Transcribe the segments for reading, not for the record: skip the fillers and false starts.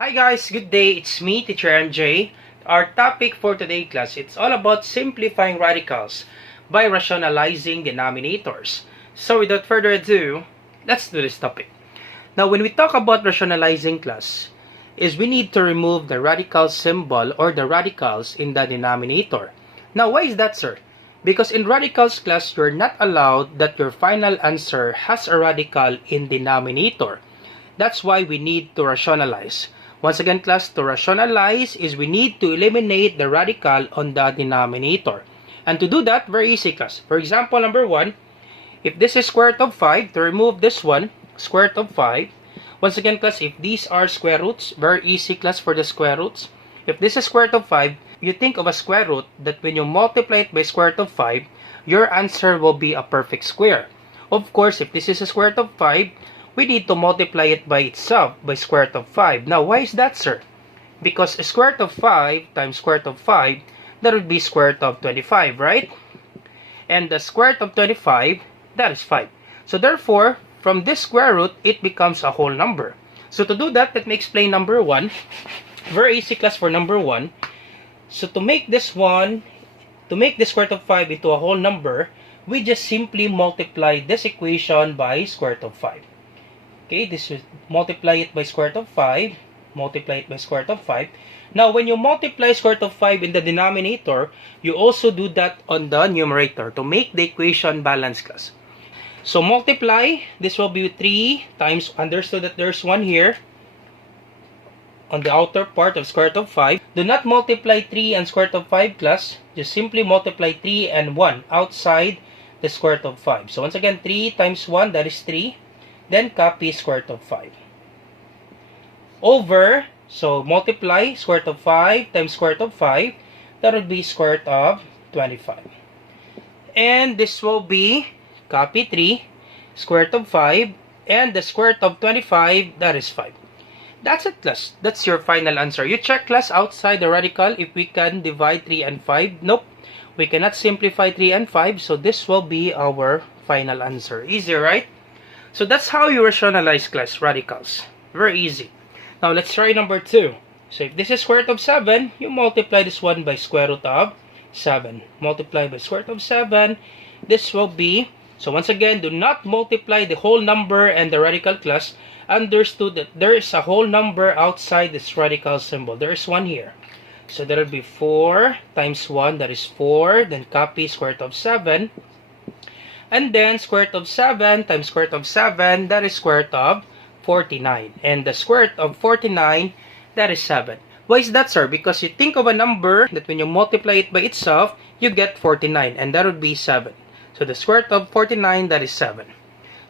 Hi guys, good day. It's me, Teacher MJ. Our topic for today class, it's all about simplifying radicals by rationalizing denominators. So without further ado, let's do this topic. Now when we talk about rationalizing class, is we need to remove the radical symbol or the radicals in the denominator. Now why is that, sir? Because in radicals class, you're not allowed that your final answer has a radical in denominator. That's why we need to rationalize. Once again, class, to rationalize is we need to eliminate the radical on the denominator. And to do that, very easy, class. For example, number 1, if this is square root of 5, to remove this one, square root of 5. Once again, class, if these are square roots, very easy, class, for the square roots. If this is square root of 5, you think of a square root that when you multiply it by square root of 5, your answer will be a perfect square. Of course, if this is a square root of 5, we need to multiply it by itself by square root of 5. Now, why is that, sir? Because square root of 5 times square root of 5, that would be square root of 25, right? And the square root of 25, that is 5. So therefore, from this square root, it becomes a whole number. So to do that, let me explain number 1. Very easy, class, for number 1. So to make this square root of 5 into a whole number, we just simply multiply this equation by square root of 5. Okay, this is multiply it by square root of 5. Multiply it by square root of 5. Now, when you multiply square root of 5 in the denominator, you also do that on the numerator to make the equation balanced, class. So, multiply. This will be 3 times, understood that there's 1 here on the outer part of square root of 5. Do not multiply 3 and square root of 5, class. Just simply multiply 3 and 1 outside the square root of 5. So, once again, 3 times 1, that is 3. Then copy square root of 5. Over, so multiply square root of 5 times square root of 5. That would be square root of 25. And this will be, copy 3, square root of 5. And the square root of 25, that is 5. That's it, class. That's your final answer. You check, class, outside the radical if we can divide 3 and 5. Nope. We cannot simplify 3 and 5. So this will be our final answer. Easy, right? So that's how you rationalize, class, radicals. Very easy. Now let's try number 2. So if this is square root of 7, you multiply this one by square root of 7. Multiply by square root of 7. This will be, so once again, do not multiply the whole number and the radical, class. Understood that there is a whole number outside this radical symbol. There is one here. So that will be 4 times 1, that is 4. Then copy square root of 7. And then square root of 7 times square root of 7, that is square root of 49. And the square root of 49, that is 7. Why is that, sir? Because you think of a number that when you multiply it by itself, you get 49. And that would be 7. So the square root of 49, that is 7.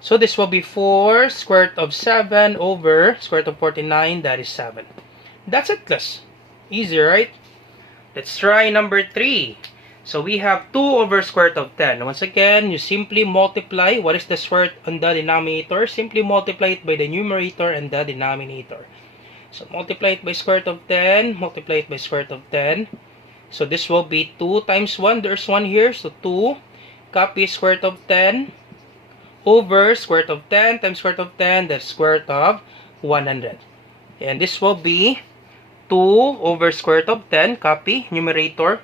So this will be 4 square root of 7 over square root of 49, that is 7. That's it, class. Easy, right? Let's try number 3. So we have 2 over square root of 10. Once again, you simply multiply. What is the square root on the denominator? Simply multiply it by the numerator and the denominator. So multiply it by square root of 10. Multiply it by square root of 10. So this will be 2 times 1. There's 1 here. So 2. Copy square root of 10 over square root of 10 times square root of 10. That's square root of 100. And this will be 2 over square root of 10. Copy numerator.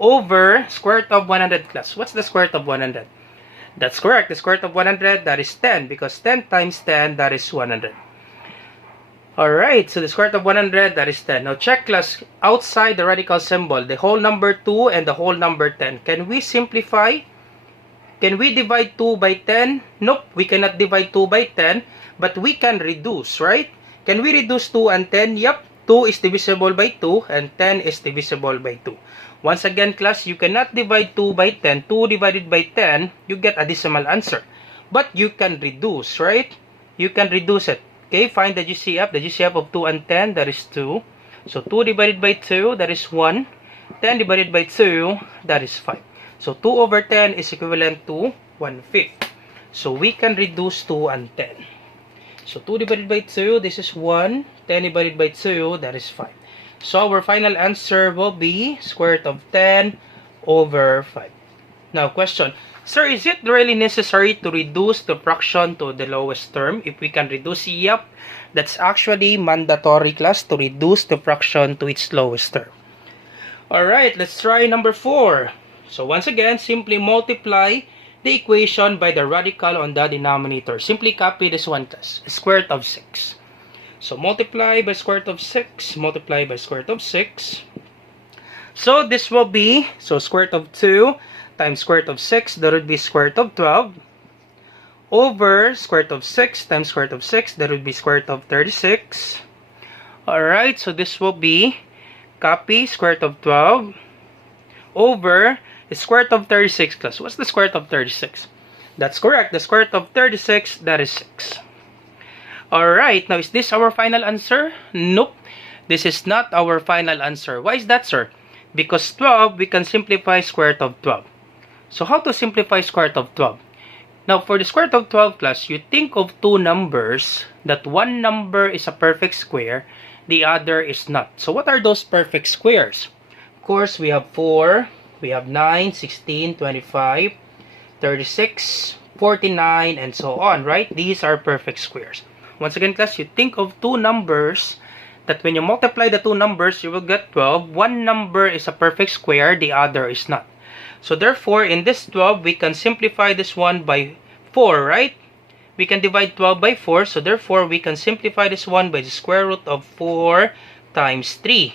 Over square root of 100, class. What's the square root of 100? That's correct. The square root of 100, that is 10. Because 10 times 10, that is 100. Alright, so the square root of 100, that is 10. Now check, class, outside the radical symbol, the whole number 2 and the whole number 10. Can we simplify? Can we divide 2 by 10? Nope, we cannot divide 2 by 10. But we can reduce, right? Can we reduce 2 and 10? Yep. 2 is divisible by 2 and 10 is divisible by 2. Once again, class, you cannot divide 2 by 10. 2 divided by 10, you get a decimal answer. But you can reduce, right? You can reduce it. Okay, find the GCF. The GCF of 2 and 10, that is 2. So 2 divided by 2, that is 1. 10 divided by 2, that is 5. So 2 over 10 is equivalent to 1/5. So we can reduce 2 and 10. So 2 divided by 2, this is 1. 10 divided by 2, that is 5. So our final answer will be square root of 10 over 5. Now question, Sir, is it really necessary to reduce the fraction to the lowest term? If we can reduce, yep, that's actually mandatory, class, to reduce the fraction to its lowest term. Alright, let's try number 4. So once again, simply multiply the equation by the radical on the denominator. Simply copy this one, class. Square root of 6. So multiply by square root of 6, multiply by square root of 6. So this will be, so square root of 2 times square root of 6, that would be square root of 12, over square root of 6 times square root of 6, that would be square root of 36. Alright, so this will be, copy square root of 12 over the square root of 36, class. What's the square root of 36? That's correct. The square root of 36, that is 6. Alright, now is this our final answer? Nope. This is not our final answer. Why is that, sir? Because 12, we can simplify square root of 12. So how to simplify square root of 12? Now for the square root of 12, class, you think of two numbers that one number is a perfect square, the other is not. So what are those perfect squares? Of course, we have 4, we have 9, 16, 25, 36, 49, and so on, right? These are perfect squares. Once again, class, you think of two numbers that when you multiply the two numbers, you will get 12. One number is a perfect square, the other is not. So therefore, in this 12, we can simplify this one by 4, right? We can divide 12 by 4, so therefore, we can simplify this one by the square root of 4 times 3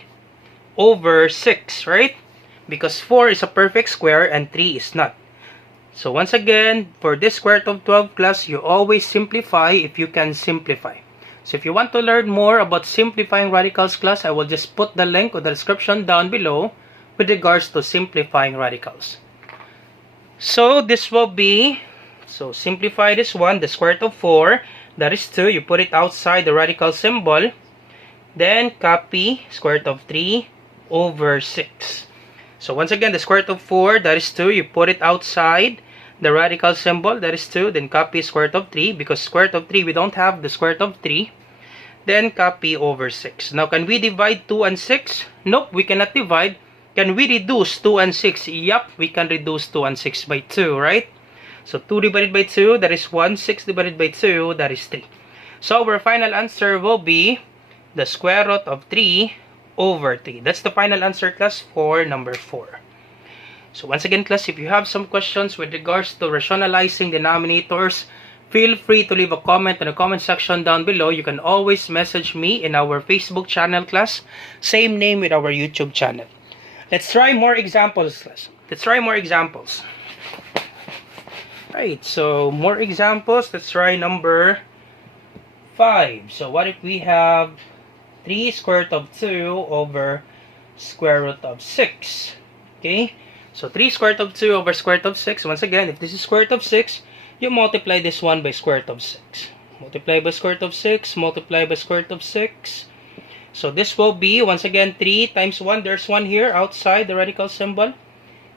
over 6, right? Because 4 is a perfect square and 3 is not. So once again, for this square root of 12, class, you always simplify if you can simplify. So if you want to learn more about simplifying radicals, class, I will just put the link or the description down below with regards to simplifying radicals. So this will be, so simplify this one, the square root of 4, that is 2. You put it outside the radical symbol. Then copy square root of 3 over 6. So once again, the square root of 4, that is 2. You put it outside the radical symbol, that is 2. Then copy square root of 3, because square root of 3, we don't have the square root of 3. Then copy over 6. Now, can we divide 2 and 6? Nope, we cannot divide. Can we reduce 2 and 6? Yup, we can reduce 2 and 6 by 2, right? So 2 divided by 2, that is 1. 6 divided by 2, that is 3. So our final answer will be the square root of 3 over 3. That's the final answer, class, for number 4. So once again, class, if you have some questions with regards to rationalizing denominators, feel free to leave a comment in the comment section down below. You can always message me in our Facebook channel, class. Same name with our YouTube channel. Let's try more examples, class. Let's try more examples. Right, so more examples. Let's try number 5. So what if we have 3 square root of 2 over square root of 6? Okay, so 3 square root of 2 over square root of 6. Once again, if this is square root of 6, you multiply this one by square root of 6. Multiply by square root of 6, multiply by square root of 6. So this will be, once again, 3 times 1. There's 1 here outside the radical symbol.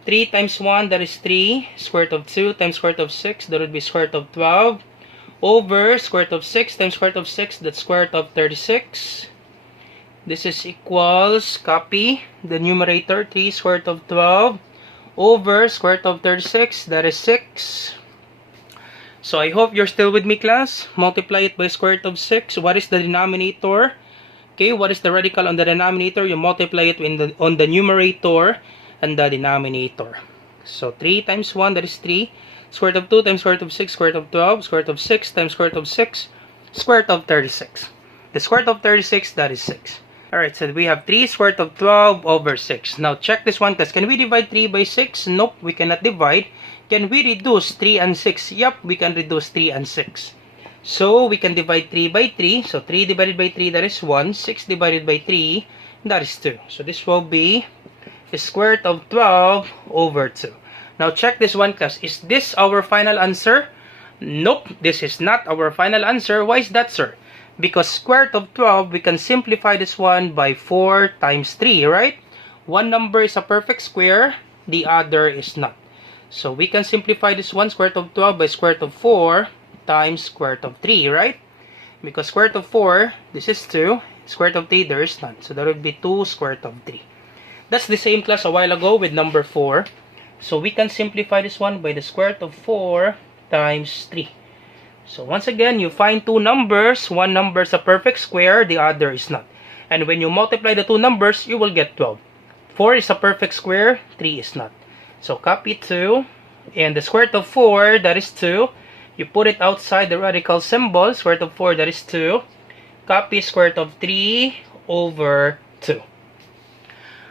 3 times 1, that is 3. Square root of 2 times square root of 6, that would be square root of 12. Over square root of 6 times square root of 6, that's square root of 36. This is equals, copy the numerator, 3 square root of 12 over square root of 36, that is 6. So I hope you're still with me, class. Multiply it by square root of 6. What is the denominator? Okay, what is the radical on the denominator? You multiply it on the numerator and the denominator. So 3 times 1, that is 3. Square root of 2 times square root of 6, square root of 12. Square root of 6 times square root of 6, square root of 36. The square root of 36, that is 6. Alright, so we have 3 square root of 12 over 6. Now check this one, class. Can we divide 3 by 6? Nope, we cannot divide. Can we reduce 3 and 6? Yup, we can reduce 3 and 6. So we can divide 3 by 3. So 3 divided by 3, that is 1. 6 divided by 3, that is 2. So this will be the square root of 12 over 2. Now check this one, class. Is this our final answer? Nope, this is not our final answer. Why is that, sir? Because square root of 12, we can simplify this one by 4 times 3, right? One number is a perfect square, the other is not. So we can simplify this one, square root of 12, by square root of 4 times square root of 3, right? Because square root of 4, this is 2. Square root of 3, there is none. So that would be 2 square root of 3. That's the same, class, a while ago with number 4. So we can simplify this one by the square root of 4 times 3. So once again, you find two numbers. One number is a perfect square, the other is not. And when you multiply the two numbers, you will get 12. 4 is a perfect square, 3 is not. So copy 2, and the square root of 4, that is 2. You put it outside the radical symbol, square root of 4, that is 2. Copy square root of 3 over 2.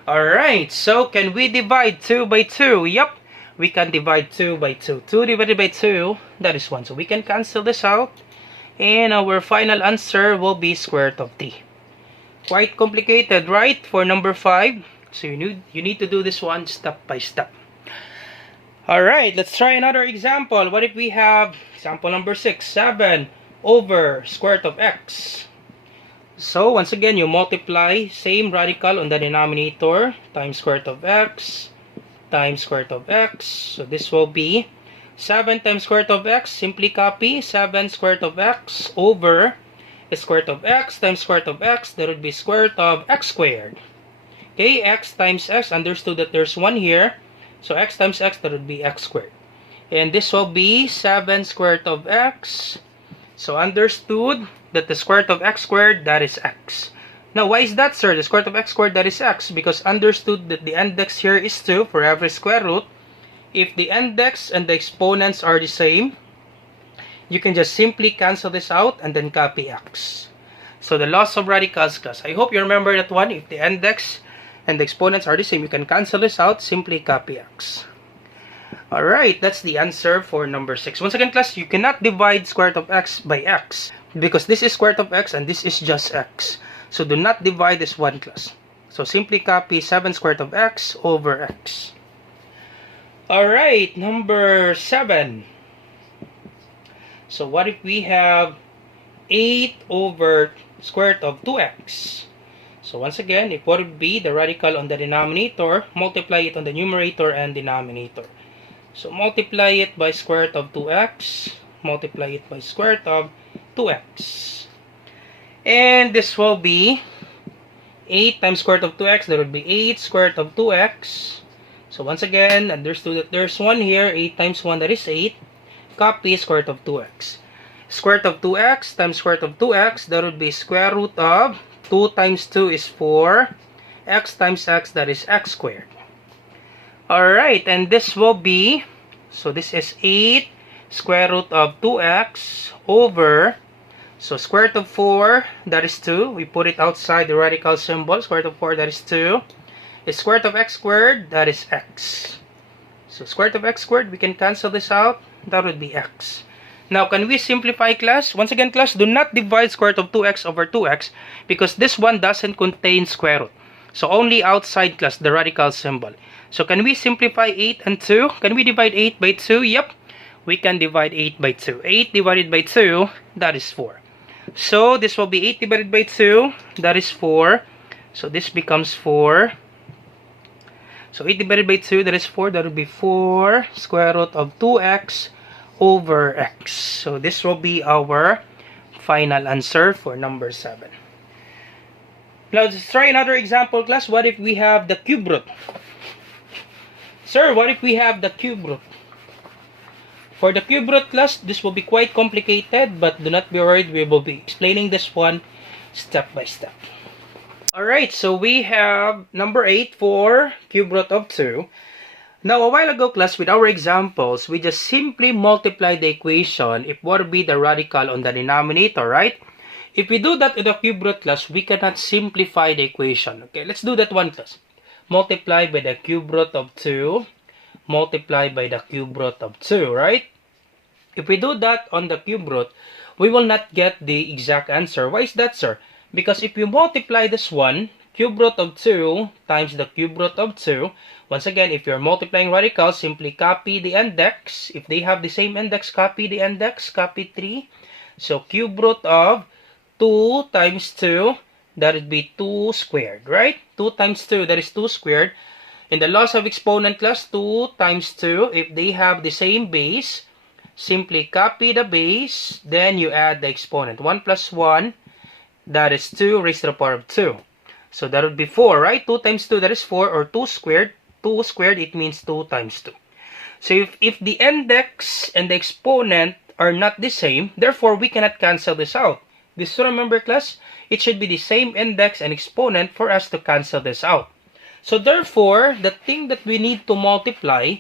Alright, so can we divide 2 by 2? Yup, we can divide 2 by 2. 2 divided by 2, that is 1. So we can cancel this out. And our final answer will be square root of 3. Quite complicated, right? For number 5. So you need to do this one step by step. Alright, let's try another example. What if we have example number 6, 7 over square root of x. So once again, you multiply same radical on the denominator times square root of x times square root of x. So this will be 7 times square root of x. Simply copy 7 square root of x over square root of x times square root of x. That would be square root of x squared. Okay, x times x. Understood that there's 1 here. So x times x, that would be x squared. And this will be 7 square root of x. So understood that the square root of x squared, that is x. Now, why is that, sir? The square root of x squared, that is x. Because understood that the index here is 2 for every square root. If the index and the exponents are the same, you can just simply cancel this out and then copy x. So the laws of radicals class. I hope you remember that one. If the index and the exponents are the same, you can cancel this out, simply copy x. Alright, that's the answer for number 6. Once again, class, you cannot divide square root of x by x because this is square root of x and this is just x. So do not divide this one, class. So simply copy 7 square root of x over x. Alright, number 7. So what if we have 8 over square root of 2x? So once again, if what would be the radical on the denominator, multiply it on the numerator and denominator. So multiply it by square root of 2x, multiply it by square root of 2x. And this will be 8 times square root of 2x, that would be 8 square root of 2x. So once again, understood that there's 1 here, 8 times 1, that is 8. Copy square root of 2x. Square root of 2x times square root of 2x, that would be square root of 2 times 2 is 4. X times x, that is x squared. Alright, and this will be, so this is 8 square root of 2x over, so square root of 4, that is 2. We put it outside the radical symbol. Square root of 4, that is 2. The square root of x squared, that is x. So square root of x squared, we can cancel this out. That would be x. Now, can we simplify, class? Once again, class, do not divide square root of 2x over 2x because this one doesn't contain square root. So only outside, class, the radical symbol. So can we simplify 8 and 2? Can we divide 8 by 2? Yep, we can divide 8 by 2. 8 divided by 2, that is 4. So this will be 8 divided by 2, that is 4. So this becomes 4. So 8 divided by 2, that is 4. That will be 4 square root of 2x over x. So this will be our final answer for number 7. Now let's try another example, class. What if we have the cube root? Sir, what if we have the cube root? For the cube root, class, this will be quite complicated, but do not be worried. We will be explaining this one step by step. Alright, so we have number 8 for cube root of 2. Now, a while ago, class, with our examples, we just simply multiply the equation if what would be the radical on the denominator, right? If we do that with the cube root, class, we cannot simplify the equation. Okay, let's do that one, class. Multiply by the cube root of 2. Multiply by the cube root of 2, right? If we do that on the cube root, we will not get the exact answer. Why is that, sir? Because if you multiply this one, cube root of 2 times the cube root of 2, once again, if you're multiplying radicals, simply copy the index. If they have the same index, copy the index, copy 3. So cube root of 2 times 2, that would be 2 squared, right? 2 times 2, that is 2 squared. In the laws of exponent, class, 2 times 2, if they have the same base, simply copy the base, then you add the exponent. 1 plus 1, that is 2 raised to the power of 2. So that would be 4, right? 2 times 2, that is 4, or 2 squared. 2 squared, it means 2 times 2. So if the index and the exponent are not the same, therefore we cannot cancel this out. This, remember class, it should be the same index and exponent for us to cancel this out. So therefore, the thing that we need to multiply,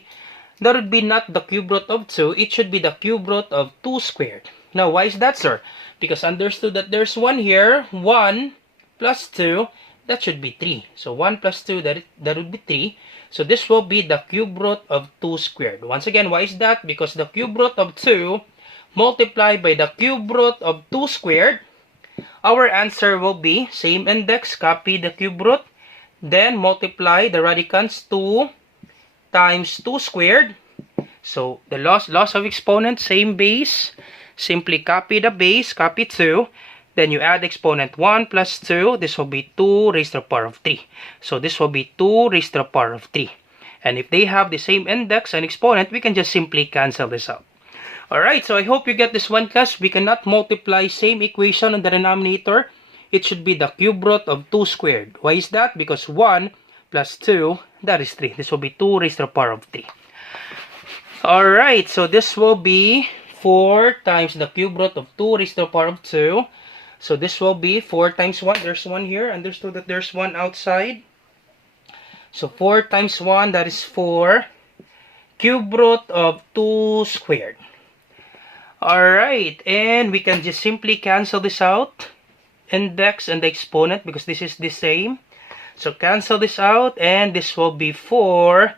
that would be not the cube root of 2, it should be the cube root of 2 squared. Now, why is that, sir? Because understood that there's 1 here, 1 plus 2, that should be 3. So 1 plus 2, that would be 3. So this will be the cube root of 2 squared. Once again, why is that? Because the cube root of 2 multiplied by the cube root of 2 squared, our answer will be same index, copy the cube root, then multiply the radicands 2 times 2 squared. So the loss of exponent, same base, simply copy the base, copy 2, then you add exponent 1 plus 2, this will be 2 raised to the power of 3. So this will be 2 raised to the power of 3. And if they have the same index and exponent, we can just simply cancel this out. Alright, so I hope you get this one, class. We cannot multiply same equation on the denominator. It should be the cube root of 2 squared. Why is that? Because 1 plus 2, that is 3. This will be 2 raised to the power of 3. Alright, so this will be 4 times the cube root of 2 raised to the power of 2. So this will be 4 times 1. There's 1 here. Understood that there's 1 outside. So 4 times 1, that is 4. Cube root of 2 squared. Alright, and we can just simply cancel this out. Index and the exponent, because this is the same. So cancel this out, and this will be 4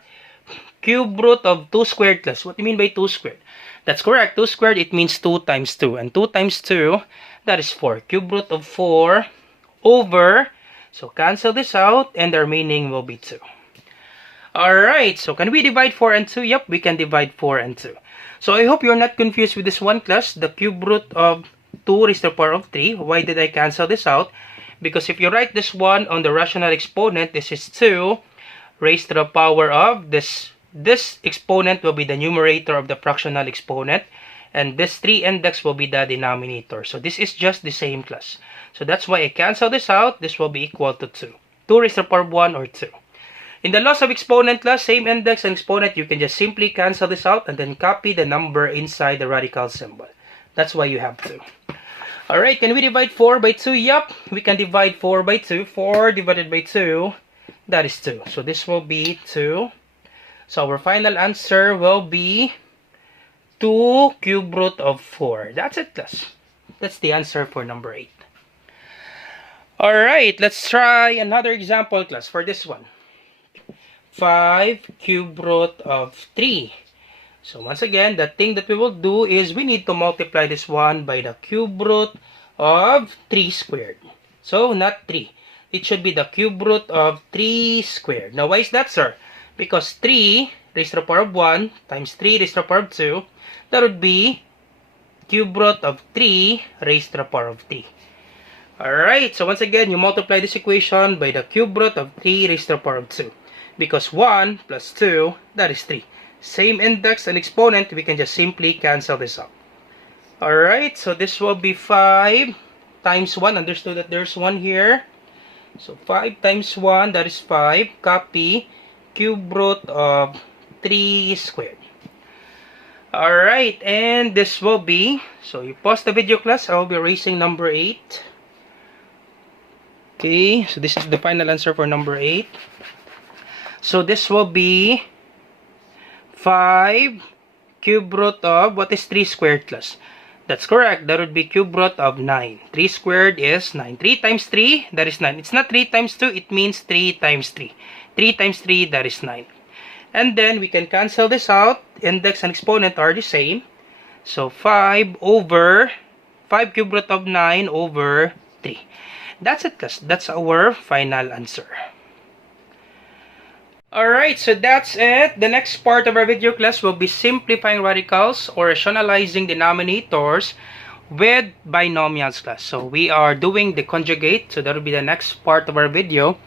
cube root of 2 squared plus. What do you mean by 2 squared? That's correct. 2 squared, it means 2 times 2. And 2 times 2, that is 4. Cube root of 4 over. So cancel this out, and the remaining will be 2. Alright, so can we divide 4 and 2? Yep, we can divide 4 and 2. So I hope you're not confused with this one, class. The cube root of 2 raised to the power of 3. Why did I cancel this out? Because if you write this one on the rational exponent, this is 2 raised to the power of this. This exponent will be the numerator of the fractional exponent. And this 3 index will be the denominator. So this is just the same, class. So that's why I cancel this out. This will be equal to 2. 2 raised to the power of 1 or 2. In the laws of exponent, class, same index and exponent, you can just simply cancel this out and then copy the number inside the radical symbol. That's why you have 2. Alright, can we divide 4 by 2? Yup, we can divide 4 by 2. 4 divided by 2, that is 2. So this will be 2. So our final answer will be 2 cube root of 4. That's it, class. That's the answer for number 8. Alright, let's try another example, class, for this one. 5 cube root of 3. So once again, the thing that we will do is we need to multiply this one by the cube root of 3 squared. So not 3. It should be the cube root of 3 squared. Now why is that, sir? Because 3 raised to the power of 1 times 3 raised to the power of 2, that would be cube root of 3 raised to the power of 3. Alright, so once again, you multiply this equation by the cube root of 3 raised to the power of 2. Because 1 plus 2, that is 3. Same index and exponent, we can just simply cancel this out. Alright, so this will be 5 times 1. Understood that there's 1 here. So 5 times 1, that is 5. Copy cube root of 3 squared. Alright, and this will be, so you pause the video, class. I will be erasing number 8. Okay, so this is the final answer for number 8. So this will be 5 cube root of, what is 3 squared, class? That's correct. That would be cube root of 9. 3 squared is 9. 3 times 3, that is 9. It's not 3 times 2, it means 3 times 3. 3 times 3, that is 9. And then we can cancel this out. Index and exponent are the same. So 5 over 5 cube root of 9 over 3. That's it, class. That's our final answer. Alright, so that's it. The next part of our video, class, will be simplifying radicals or rationalizing denominators with binomials, class. So we are doing the conjugate, so that will be the next part of our video.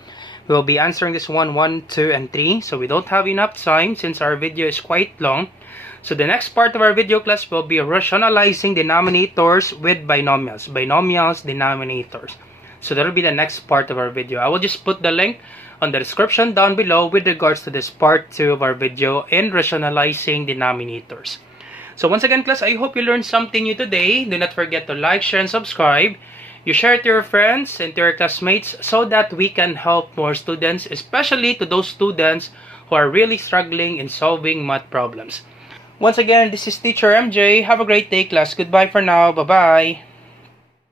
We will be answering this 1, 2, and 3. So we don't have enough time since our video is quite long. So the next part of our video, class, will be rationalizing denominators with binomials. Binomials, denominators. So that will be the next part of our video. I will just put the link on the description down below with regards to this part 2 of our video in rationalizing denominators. So once again, class, I hope you learned something new today. Do not forget to like, share, and subscribe. You share it to your friends and to your classmates so that we can help more students, especially to those students who are really struggling in solving math problems. Once again, this is Teacher MJ. Have a great day, class. Goodbye for now. Bye-bye.